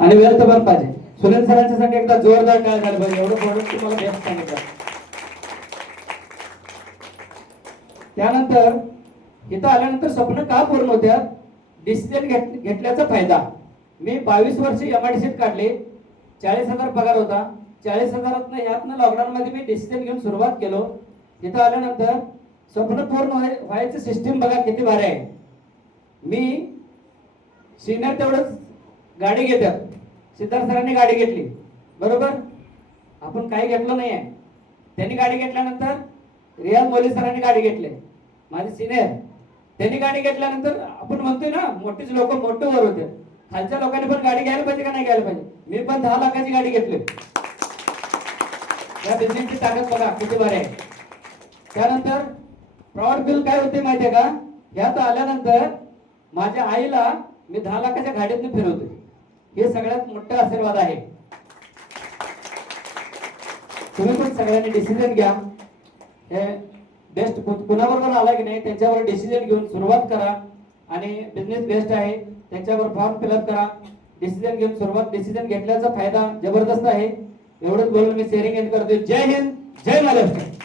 आणि वेल्थ पण पाहिजे. सुनील सरांच्या साठी एकदा जोरदार टाळ्या झाल्या पाहिजे. एवढं प्रोडक्ट तुम्हाला बेस्ट सांगितलं. त्यानंतर इथं आल्यानंतर स्वप्न का पूर्ण होत्यात, डिसिजन घेतल्याचा फायदा. मी 22 वर्ष एमआयडीसीत काढले, 40,000 पगार होता. 40,000 यातनं लॉकडाऊन मध्ये मी डिसिजन घेऊन सुरुवात केलो. इथं आल्यानंतर स्वप्न पूर्ण व्हायचं सिस्टीम बघा किती भारी आहे. मी सिनियर तेवढंच गाडी घेतात. सिद्धार्थ सरांनी गाडी घेतली बरोबर, आपण काही घेतलं नाही आहे. त्यांनी गाडी घेतल्यानंतर रियाज मोली सरांनी गाडी घेतली, माझे सिनियर. त्यांनी गाडी घेतल्यानंतर आपण म्हणतोय ना मोठीच लोक मोठे वर होते, खालच्या लोकांनी पण गाडी घ्यायला पाहिजे का नाही घ्यायला पाहिजे. मी पण 10 लाखाची गाडी घेतली. या बिझनेसची ताकद बघा किती भारी आहे. त्यानंतर प्रॉड बिल काय होते माहितीये का, ह्यात आल्यानंतर माझ्या आईला मी 10 लाखाच्या गाडीतून फिरवते. हे सगळ्यात मोठा आशीर्वाद आहे. तुम्ही पण सगळ्यांनी डिसिजन घ्या. हे बेस्ट कुणाबरोबर आला की नाही त्यांच्यावर डिसिजन घेऊन सुरुवात करा. आणि बिझनेस बेस्ट आहे त्याच्यावर फॉर्म फिलअप करा. डिसिजन घेऊन सुरुवात, डिसिजन घेतल्याचा फायदा जबरदस्त आहे. एवढंच बोलून मी शेअरिंग एंड करतोय. जय हिंद, जय महाराष्ट्र.